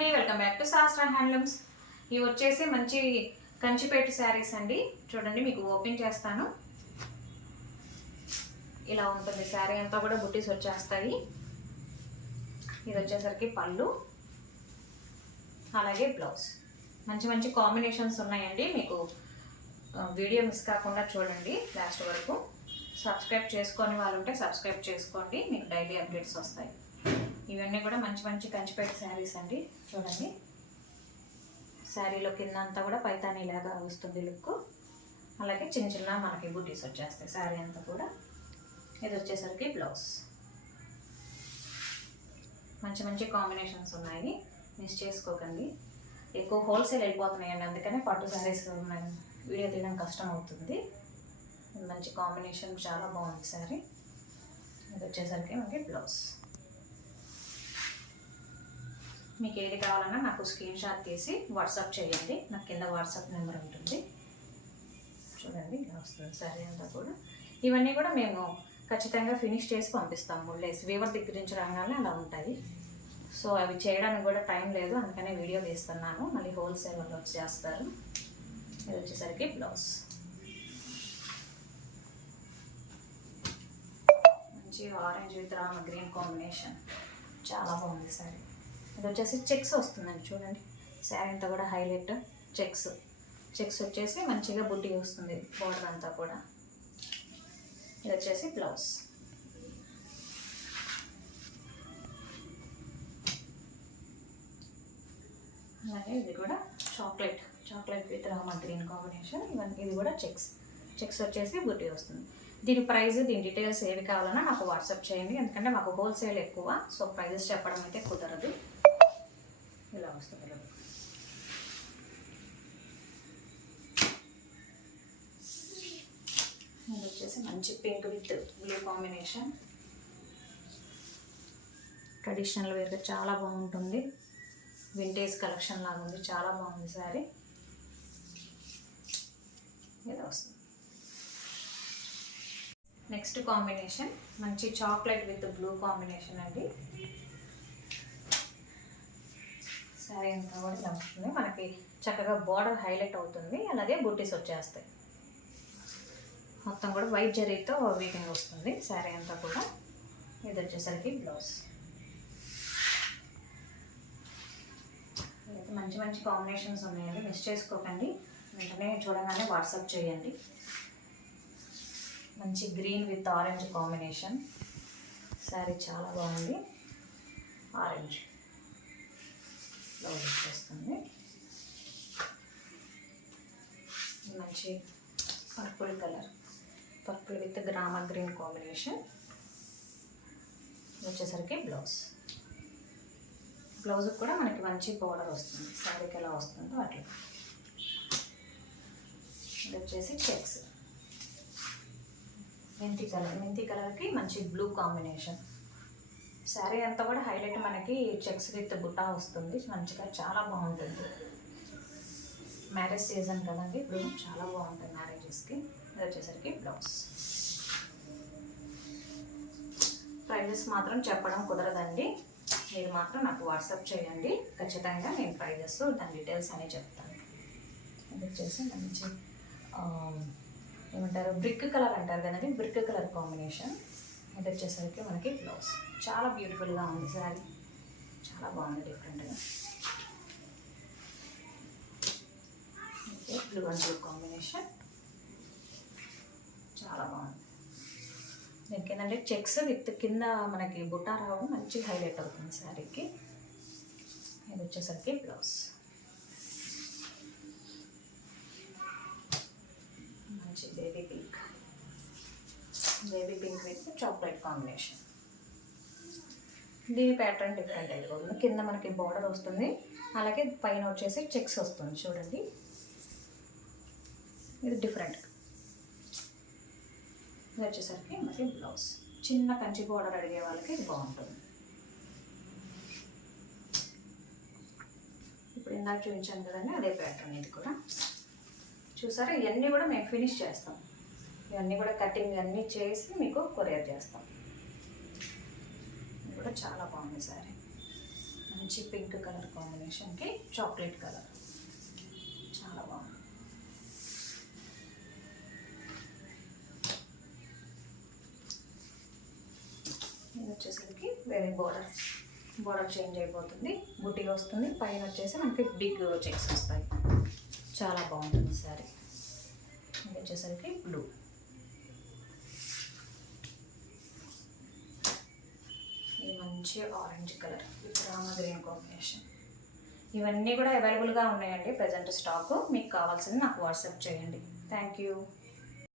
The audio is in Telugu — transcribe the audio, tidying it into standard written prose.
అండి, వెల్కమ్ బ్యాక్ టు శాస్త్ర హ్యాండ్లూమ్స్. ఇవి వచ్చేసి మంచి కంచిపేట శారీస్ అండి. చూడండి, మీకు ఓపెన్ చేస్తాను. ఇలా ఉంటుంది శారీ అంతా కూడా బుట్టీస్ వచ్చేస్తాయి. ఇది వచ్చేసరికి పళ్ళు, అలాగే బ్లౌజ్. మంచి మంచి కాంబినేషన్స్ ఉన్నాయండి. మీకు వీడియో మిస్ కాకుండా చూడండి లాస్ట్ వరకు. సబ్స్క్రైబ్ చేసుకొని వాళ్ళు ఉంటే సబ్స్క్రైబ్ చేసుకోండి, మీకు డైలీ అప్డేట్స్ వస్తాయి. ఇవన్నీ కూడా మంచి మంచి కంచిపేట శారీస్ అండి. చూడండి, శారీలో కింద అంతా కూడా పైతానీ లాగా వస్తుంది లుక్. అలాగే చిన్న చిన్న మనకి బూటీస్ వచ్చేస్తాయి శారీ అంతా కూడా. ఇది వచ్చేసరికి బ్లౌజ్. మంచి మంచి కాంబినేషన్స్ ఉన్నాయి, మిస్ చేసుకోకండి. ఎక్కువ హోల్సేల్ వెళ్ళిపోతున్నాయండి, అందుకనే పట్టు శారీస్ వీడియో తీయడం కష్టం అవుతుంది. మంచి కాంబినేషన్, చాలా బాగుంది శారీ. ఇది వచ్చేసరికి మనకి బ్లౌజ్. మీకు ఏది కావాలన్నా నాకు స్క్రీన్ షాట్ తీసి వాట్సాప్ చేయండి. నాకు కింద వాట్సాప్ నెంబర్ ఉంటుంది. చూడండి, ఇలా వస్తుంది శారీ అంతా కూడా. ఇవన్నీ కూడా మేము ఖచ్చితంగా ఫినిష్ చేసి పంపిస్తాము. ముళ్ళేసి వీవర్ దగ్గర నుంచి రాగానే అలా ఉంటాయి. సో అవి చేయడానికి కూడా టైం లేదు, అందుకనే వీడియో తీస్తున్నాను. మళ్ళీ హోల్సేల్ వాళ్ళు వచ్చి చేస్తారు. ఇది వచ్చేసరికి బ్లౌజ్. మంచి orange with Rama green combination, చాలా బాగుంది శారీ. ఇది వచ్చేసి చెక్స్ వస్తుందండి. చూడండి, శారీ అంతా కూడా హైలైట్ చెక్స్. చెక్స్ వచ్చేసి మంచిగా బుడ్డి వస్తుంది బోర్డర్ అంతా కూడా. ఇది వచ్చేసి బ్లౌజ్. అలాగే ఇది కూడా chocolate with Rama green combination. ఇవన్నీ ఇది కూడా చెక్స్ వచ్చేసి బుడ్డి వస్తుంది. దీని ప్రైస్, దీని డీటెయిల్స్ ఏవి కావాలన్నా నాకు వాట్సాప్ చేయండి, ఎందుకంటే మాకు హోల్సేల్ ఎక్కువ. సో ప్రైజెస్ చెప్పడం అయితే కుదరదు. ఇలా వస్తుంది. ఇది వచ్చేసి మంచి pink with blue combination. Traditional వేర్గా చాలా బాగుంటుంది. వింటేజ్ కలెక్షన్ లాగా ఉంది, చాలా బాగుంది శారీ. ఇలా వస్తుంది. నెక్స్ట్ కాంబినేషన్ మంచి చాక్లెట్ విత్ బ్లూ కాంబినేషన్ అండి. శారీ అంతా కూడా ఇలా వస్తుంది. మనకి చక్కగా బార్డర్ హైలైట్ అవుతుంది, అలాగే బుట్టీస్ వచ్చేస్తాయి. మొత్తం కూడా వైట్ జరీతో వీవింగ్ వస్తుంది శారీ అంతా కూడా. ఇది వచ్చేసరికి బ్లౌజ్. మంచి మంచి కాంబినేషన్స్ ఉన్నాయండి, మిస్ చేసుకోకండి. వెంటనే చూడగానే వాట్సాప్ చేయండి. మంచి green with orange combination sari, చాలా బాగుంది. ఆరెంజ్ బ్లౌజ్ వచ్చేస్తుంది. మంచి పర్పుల్ విత్ గ్రామా గ్రీన్ కాంబినేషన్. వచ్చేసరికి బ్లౌజ్ కూడా మనకి మంచి బోర్డర్ వస్తుంది. శారీకి ఎలా వస్తుందో అట్లా. ఇది వచ్చేసి చెక్స్. మెంతి కలర్కి మంచి బ్లూ కాంబినేషన్. శారీ అంతా కూడా హైలైట్ మనకి చెక్స్ విత్ బుట్టా వస్తుంది. మంచిగా చాలా బాగుంటుంది. మ్యారేజ్ సీజన్ కదండి ఇప్పుడు, చాలా బాగుంటుంది మ్యారేజెస్కి. ఇది వచ్చేసరికి బ్లౌజ్. ప్రైజెస్ మాత్రం చెప్పడం కుదరదండి, మీరు మాత్రం నాకు వాట్సాప్ చేయండి. ఖచ్చితంగా నేను ప్రైజెస్, దాని డీటెయిల్స్ అన్నీ చెప్తాను. ఇది వచ్చేసి మంచి ఏమంటారు, బ్రిక్ కలర్ అంటారు కదండి, బ్రిక్ కలర్ కాంబినేషన్. ఇది వచ్చేసరికి మనకి బ్లౌజ్. చాలా బ్యూటిఫుల్గా ఉంది శారీ, చాలా బాగుంది డిఫరెంట్గా. బ్లూ అండ్ బ్లూ కాంబినేషన్, చాలా బాగుంది. దీనికి ఏంటంటే చెక్స్ విత్ కింద మనకి బుట్టా రావడం మంచి హైలైట్ అవుతుంది శారీకి. ఇది వచ్చేసరికి బ్లౌజ్. మంచి baby pink with chocolate combination. దీని ప్యాటర్న్ డిఫరెంట్ అయిపోతుంది. కింద మనకి బార్డర్ వస్తుంది, అలాగే పైన వచ్చేసి చెక్స్ వస్తుంది. చూడండి, ఇది డిఫరెంట్. ఇది వచ్చేసరికి మనకి బ్లౌజ్. చిన్న కంచి బార్డర్ అడిగే వాళ్ళకి ఇది బాగుంటుంది. ఇప్పుడు ఇందాక చూపించాను కదండి, అదే ప్యాటర్న్ ఇది కూడా. చూసారా, ఇవన్నీ కూడా మేము ఫినిష్ చేస్తాం. ఇవన్నీ కూడా కటింగ్ అన్నీ చేసి మీకు కొరియర్ చేస్తాం. ఇది కూడా చాలా బాగుంది సారీ. మంచి పింక్ కలర్ కాంబినేషన్కి చాక్లెట్ కలర్ చాలా బాగుంది. ఇది వచ్చేసరికి వేరే బోర్డర్ చేంజ్ అయిపోతుంది, బుట్టి వస్తుంది. పైన వచ్చేసి మనకి బిగ్ చెక్స్ వస్తాయి. చాలా బాగుంటుంది సారీ. ఇది వచ్చేసరికి బ్లూ. ఇది మంచి orange colour with Rama green combination. ఇవన్నీ కూడా అవైలబుల్గా ఉన్నాయండి ప్రజెంట్ స్టాక్. మీకు కావాల్సింది నాకు వాట్సాప్ చేయండి. Thank you.